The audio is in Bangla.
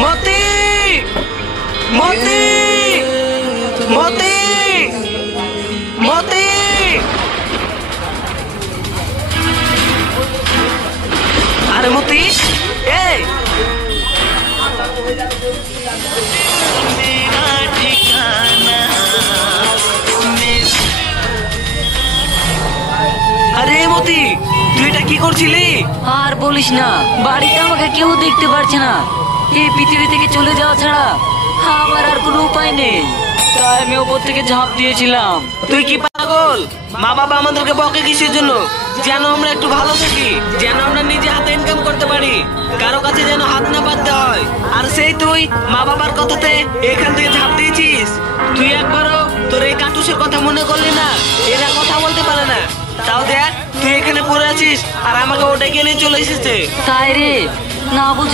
মতি মতি মতি মতি আরে মতি এই আরে মতি তুই এটা কি করছিলি? আর বলিস না, বাড়িতে আমাকে কেউ দেখতে পারছে না। এই পৃথিবী থেকে চলে যাওয়া ছাড়া আমার আর কোনো উপায় নেই, তাই আমি ওপর থেকে ঝাঁপ দিয়েছিলাম। তুই কি পাগল? মা বাবা আমাদেরকে বকে কিসের জন্য? যেন আমরা একটু ভালো থাকি, যেন আমরা নিজে হাতে ইনকাম করতে পারি, কারো কাছে যেন হাত না পাততে হয়। আর সেই তুই মা বাবার কথাতে এখান থেকে ঝাঁপ দিয়েছিস। তুই একবারও তোর এই কাটুসের কথা মনে করলি না? এরা কথা বলতে পারে না, তাও দেখ তুই এখানে পড়ে আছিস আর আমাকে ওটা কিনে চলে এসেছে। তাই রে, না বুঝে